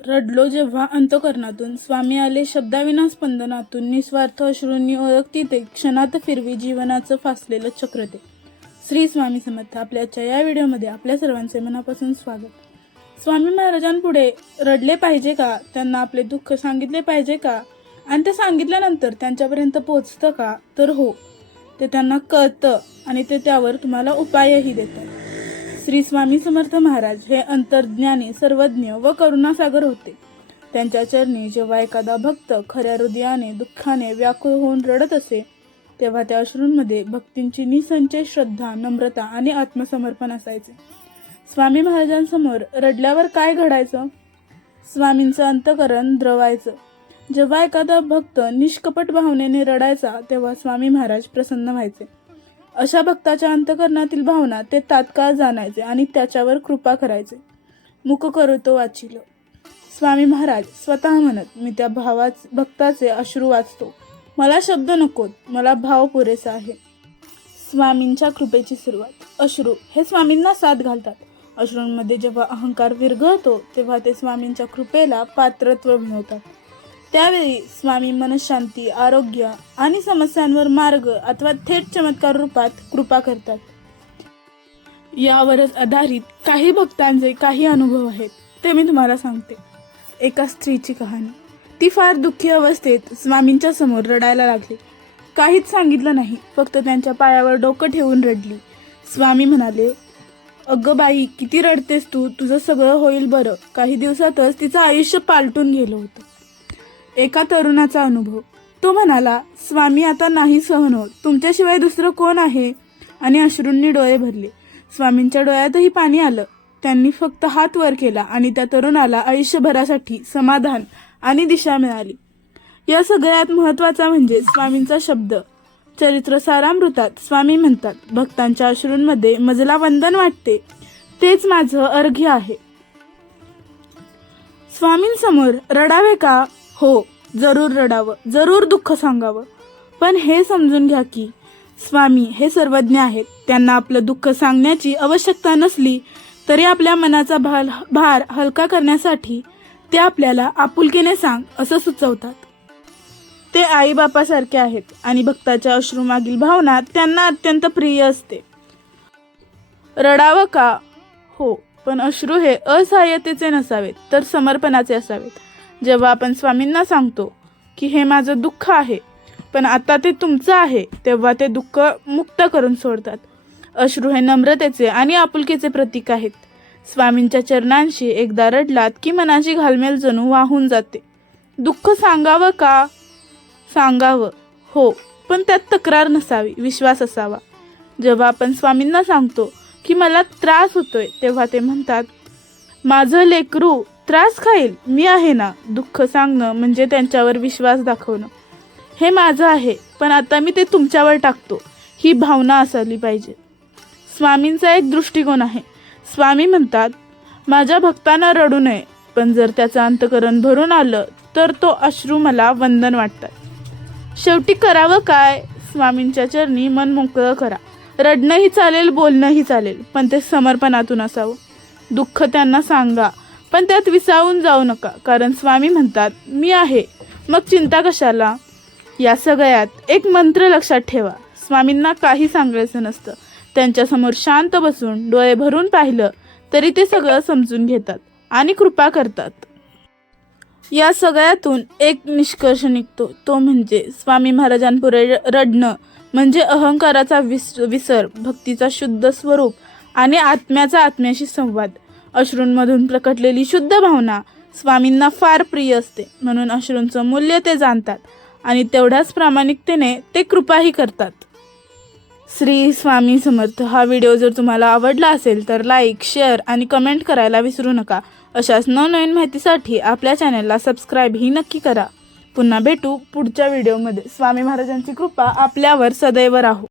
रडलो जेव्हा अंतःकरणातून, स्वामी आले शब्दाविना स्पंदनातून, निस्वार्थ अश्रूंनी ओळखती ते, क्षणात फिरवी जीवनाचं फासलेलं चक्र ते. श्री स्वामी समर्थ. आपल्याच्या या व्हिडिओमध्ये आपल्या सर्वांचे मनापासून स्वागत. स्वामी महाराजांपुढे रडले पाहिजे का? त्यांना आपले दुःख सांगितले पाहिजे का? आणि ते सांगितल्यानंतर त्यांच्यापर्यंत पोहोचतं का? तर हो, ते त्यांना कळतं आणि ते त्यावर तुम्हाला उपायही देतात. श्री स्वामी समर्थ महाराज हे अंतर्ज्ञानी, सर्वज्ञ व करुणासागर होते. त्यांच्या चरणी जेव्हा एखादा भक्त खऱ्या हृदयाने, दुःखाने व्याकुळ होऊन रडत असे, तेव्हा त्या अश्रूंमध्ये भक्तींची निसंचय श्रद्धा, नम्रता आणि आत्मसमर्पण असायचे. स्वामी महाराजांसमोर रडल्यावर काय घडायचं? स्वामींचं अंतःकरण द्रवायचं. जेव्हा एखादा भक्त निष्कपट भावनेने रडायचा, तेव्हा स्वामी महाराज प्रसन्न व्हायचे. अशा भक्ताच्या अंतःकरणातील भावना ते तात्काळ जाणायचे आणि त्याच्यावर कृपा करायचे. मुक करतो वाचिल. स्वामी महाराज स्वतः म्हणत, मी त्या भक्ताचे अश्रू वाचतो. मला शब्द नकोत, मला भाव पुरेसा आहे. स्वामींच्या कृपेची सुरुवात. अश्रू हे स्वामींना साथ घालतात. अश्रूंमध्ये जेव्हा अहंकार विरघळतो, तेव्हा ते स्वामींच्या कृपेला पात्रत्व मिळवतात. त्यावेळी स्वामी मनशांती, आरोग्य आणि समस्यांवर मार्ग अथवा थेट चमत्कार रूपात कृपा करतात. यावरच आधारित काही भक्तांचे काही अनुभव आहेत, ते मी तुम्हाला सांगते. एका स्त्रीची कहाणी. ती फार दुःखी अवस्थेत स्वामींच्या समोर रडायला लागली. काहीच सांगितलं नाही, फक्त त्यांच्या पायावर डोकं ठेवून रडली. स्वामी म्हणाले, अगं बाई, किती रडतेस तू? तुझं सगळं होईल बरं. काही दिवसातच तिचं आयुष्य पालटून गेलं होतं. एका तरुणाचा अनुभव. तो म्हणाला, स्वामी आता नाही सहन होत, तुमच्याशिवाय दुसरं कोण आहे? आणि अश्रूंनी डोळे भरले. स्वामींच्या डोळ्यातही पाणी आलं. त्यांनी फक्त हात वर केला आणि त्या तरुणाला आयुष्यभरासाठी समाधान आणि दिशा मिळाली. या सगळ्यात महत्त्वाचा म्हणजे स्वामींचा शब्द. चरित्र सारामृतात स्वामी म्हणतात, भक्तांच्या अश्रूंमध्ये मजला वंदन वाटते, तेच माझं अर्घ्य आहे. स्वामींसमोर रडावे का? हो, जरूर रडावं, जरूर दुःख सांगावं. पण हे समजून घ्या की स्वामी हे सर्वज्ञ आहेत. त्यांना आपलं दुःख सांगण्याची आवश्यकता नसली तरी आपल्या मनाचा भार हलका करण्यासाठी ते आपल्याला आपुलकीने सांग असं सुचवतात. ते आईबापासारखे आहेत आणि भक्ताच्या अश्रूमागील भावना त्यांना अत्यंत प्रिय असते. रडावं का? हो, पण अश्रू हे असहाय्यतेचे नसावेत, तर समर्पणाचे असावेत. जेव्हा आपण स्वामींना सांगतो की हे माझं दुःख आहे, पण आता ते तुमचं आहे, तेव्हा ते दुःख मुक्त करून सोडतात. अश्रू हे नम्रतेचे आणि आपुलकीचे प्रतीक आहेत. स्वामींच्या चरणांशी एकदा रडलात की मनाची घालमेल जणू वाहून जाते. दुःख सांगावं का? सांगावं, हो, पण त्यात तक्रार नसावी, विश्वास असावा. जेव्हा आपण स्वामींना सांगतो की मला त्रास होतोय, तेव्हा ते म्हणतात, माझं लेकरू त्रास खाईल, मी आहे ना. दुःख सांगणं म्हणजे त्यांच्यावर विश्वास दाखवणं. हे माझं आहे, पण आता मी ते तुमच्यावर टाकतो, ही भावना असायला पाहिजे. स्वामींचा एक दृष्टिकोन आहे. स्वामी म्हणतात, माझ्या भक्तांना रडू नये, पण जर त्याचं अंतःकरण भरून आलं तर तो अश्रू मला वंदन वाटतात. शेवटी करावं काय? स्वामींच्या चरणी मन मोकळं करा. रडणंही चालेल, बोलणंही चालेल, पण ते समर्पणातून असावं. दुःख त्यांना सांगा, पण त्यात विसावून जाऊ नका, कारण स्वामी म्हणतात, मी आहे, मग चिंता कशाला? या सगळ्यात एक मंत्र लक्षात ठेवा. स्वामींना काही सांगायचं नसतं. त्यांच्यासमोर शांत बसून डोळे भरून पाहिलं तरी ते सगळं समजून घेतात आणि कृपा करतात. या सगळ्यातून एक निष्कर्ष निघतो, तो म्हणजे स्वामी महाराजांपुढे रडणं म्हणजे अहंकाराचा विसर, भक्तीचा शुद्ध स्वरूप आणि आत्म्याचा आत्म्याशी संवाद. अश्रूंमधून प्रकटलेली शुद्ध भावना स्वामींना फार प्रिय असते, म्हणून अश्रूंचं मूल्य ते जाणतात आणि तेवढ्याच प्रामाणिकतेने ते कृपाही करतात. श्री स्वामी समर्थ. हा व्हिडिओ जर तुम्हाला आवडला असेल तर लाईक, शेअर आणि कमेंट करायला विसरू नका. अशाच नवनवीन माहितीसाठी आपल्या चॅनलला सबस्क्राईब ही नक्की करा. पुन्हा भेटू पुढच्या व्हिडिओमध्ये. स्वामी महाराजांची कृपा आपल्यावर सदैव राहो.